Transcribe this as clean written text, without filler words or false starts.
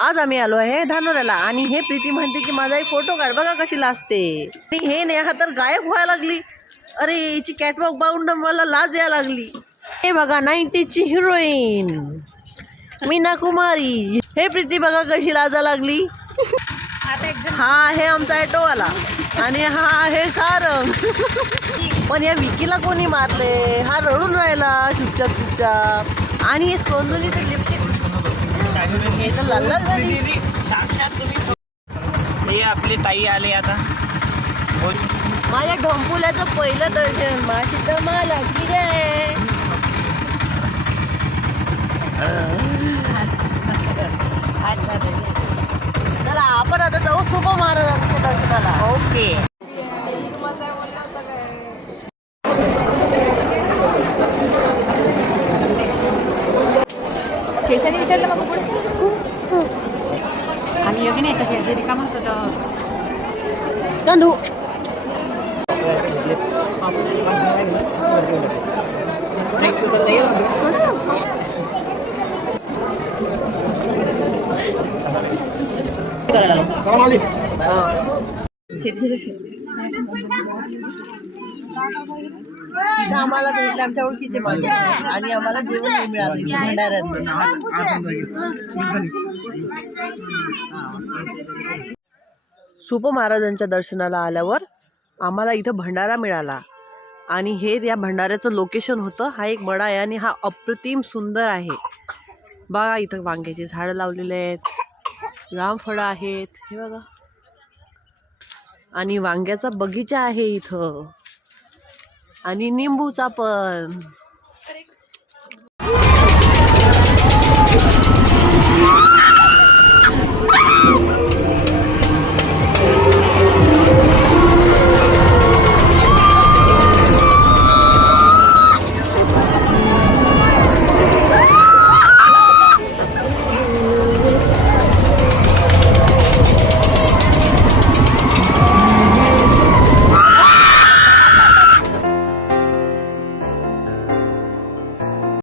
आज आम्ही आलो आहे धानोऱ्याला आणि हे प्रीती म्हणते की माझा एक फोटो काढ, बघा कशी लाजते. आणि हे नेहा तर गायब व्हायला लागली. अरे हिची कॅटवॉक बाउंड मला लाज यायला लागली. हे बघा 90ची हिरोईन मीना कुमारी. हे प्रीती बघा कशी लाजा लागली. हा आहे आमचा ॲटोवाला आणि हा आहे सारंग. पण या विकीला कोणी मारले, हा रडून राहिला चुपचाप चुपचाप. आणि हे स्कोंदुनी तर लिपस्टिक हे तर लाल झाली. साक्षात तुम्ही हे आपली ताई आले आता. माझ्या ढोंपुल्याचं पहिलं दर्शन माशी तर मला की आहे. चला आपण आता जाऊ सुपो महाराजांच्या दर्शनाला. ओके. केशाने विचारलं मग पुढे आम्ही योगी नाही तर रिकाम होतो तांदू आम्हाला भेटले आमच्या ओळखीचे माणसं आणि आम्हाला जेवण मिळालं भंडाऱ्याचं. सुप महाराजांच्या दर्शनाला आल्यावर आम्हाला इथं भंडारा मिळाला आणि हे या भंडाऱ्याचं लोकेशन होतं. हा एक मडा आहे आणि हा अप्रतिम सुंदर आहे. बघा इथं वांग्याची झाडं लावलेले आहेत, रामफळं आहेत हे बघा, आणि वांग्याचा बगीचा आहे इथं आणि निंबूचा पण.